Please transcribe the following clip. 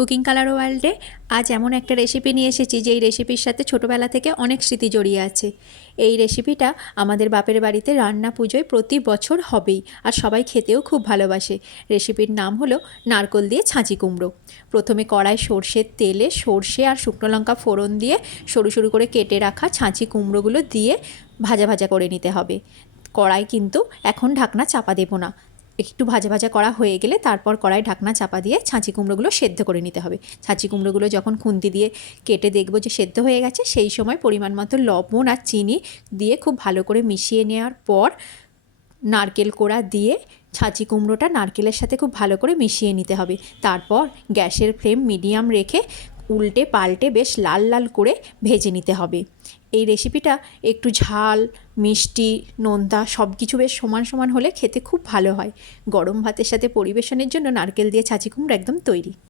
Cooking colour ওয়ার্ল্ডে আজ এমন একটা রেসিপি নিয়ে এসেছি, যেই রেসিপির সাথে ছোটোবেলা থেকে অনেক স্মৃতি জড়িয়ে আছে। এই রেসিপিটা আমাদের বাপের বাড়িতে রান্না পুজোয় প্রতি বছর হবেই, আর সবাই খেতেও খুব ভালোবাসে। রেসিপির নাম হলো নারকোল দিয়ে ছাঁচি কুমড়ো। প্রথমে কড়াই সর্ষের তেলে সর্ষে আর শুকনো লঙ্কা ফোড়ন দিয়ে সরু সরু করে কেটে রাখা ছাঁচি কুমড়োগুলো দিয়ে ভাজা ভাজা করে নিতে হবে। কড়াই কিন্তু এখন ঢাকনা চাপা দেবো না। একটু ভাজা ভাজা করা হয়ে গেলে তারপর কড়াই ঢাকনা চাপা দিয়ে ছাঁচি কুমড়োগুলো সেদ্ধ করে নিতে হবে। ছাঁচি কুমড়োগুলো যখন খুন্তি দিয়ে কেটে দেখব যে সেদ্ধ হয়ে গেছে, সেই সময় পরিমাণ মতো লবণ আর চিনি দিয়ে খুব ভালো করে মিশিয়ে নেওয়ার পর নারকেল কোড়া দিয়ে ছাঁচি কুমড়োটা নারকেলের সাথে খুব ভালো করে মিশিয়ে নিতে হবে। তারপর গ্যাসের ফ্লেম মিডিয়াম রেখে উল্টে পাল্টে বেশ লাল লাল করে ভেজে নিতে হবে। এই রেসিপিটা একটু ঝাল, মিষ্টি, নোনতা সব কিছু বেশ সমান সমান হলে খেতে খুব ভালো হয়। গরম ভাতের সাথে পরিবেশনের জন্য নারকেল দিয়ে ছাঁচি কুমড়ো একদম তৈরি।